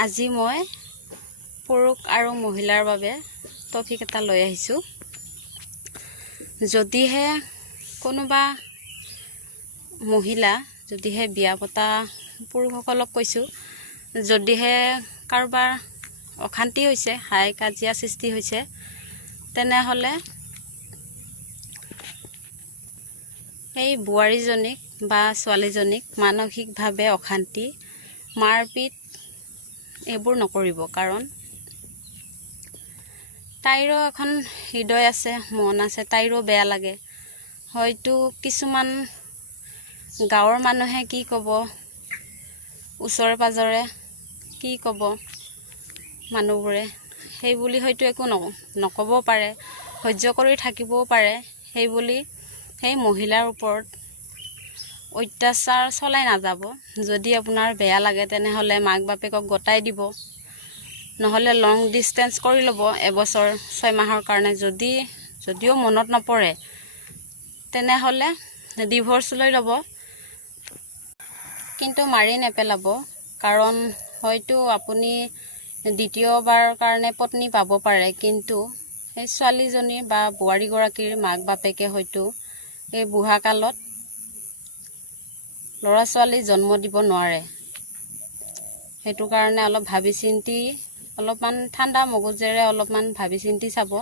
আজি মই পুৰুষ আৰু মহিলাৰ বাবে টপিক এটা লৈ আহিছোঁ। যদিহে কোনোবা মহিলা যদিহে বিয়া পতা পুৰুষসকলক কৈছোঁ, যদিহে কাৰোবাৰ অশান্তি হৈছে, হাই কাজিয়া সৃষ্টি হৈছে, তেনেহ'লে এই বোৱাৰীজনীক বা ছোৱালীজনীক মানসিকভাৱে অশান্তি, মাৰপিট এইবোৰ নকৰিব। কাৰণ তাইৰো এখন হৃদয় আছে, মন আছে, তাইৰো বেয়া লাগে। হয়তো কিছুমান গাঁৱৰ মানুহে কি ক'ব, ওচৰে পাজৰে কি ক'ব মানুহবোৰে, সেই বুলি হয়তো একো নক'ব পাৰে, সহ্য কৰি থাকিবও পাৰে। সেই বুলি সেই মহিলাৰ ওপৰত অত্যাচাৰ চলাই নাযাব। যদি আপোনাৰ বেয়া লাগে তেনেহ'লে মাক বাপেকক গতাই দিব, নহ'লে লং ডিষ্টেঞ্চ কৰি ল'ব এবছৰ 6 মাহৰ কাৰণে। যদিও মনত নপৰে তেনেহ'লে ডিভৰ্চ লৈ ল'ব, কিন্তু মাৰি নেপেলাব। কাৰণ হয়তো আপুনি দ্বিতীয়বাৰ কাৰণে পত্নী পাব পাৰে, কিন্তু সেই ছোৱালীজনী বা বোৱাৰীগৰাকীৰ মাক বাপেকে হয়তো এই বুঢ়া কালত ল'ৰা ছোৱালী জন্ম দিব নোৱাৰে। সেইটো কাৰণে অলপ ভাবি চিন্তি, অলপমান ঠাণ্ডা মগজেৰে অলপমান ভাবি চিন্তি চাব।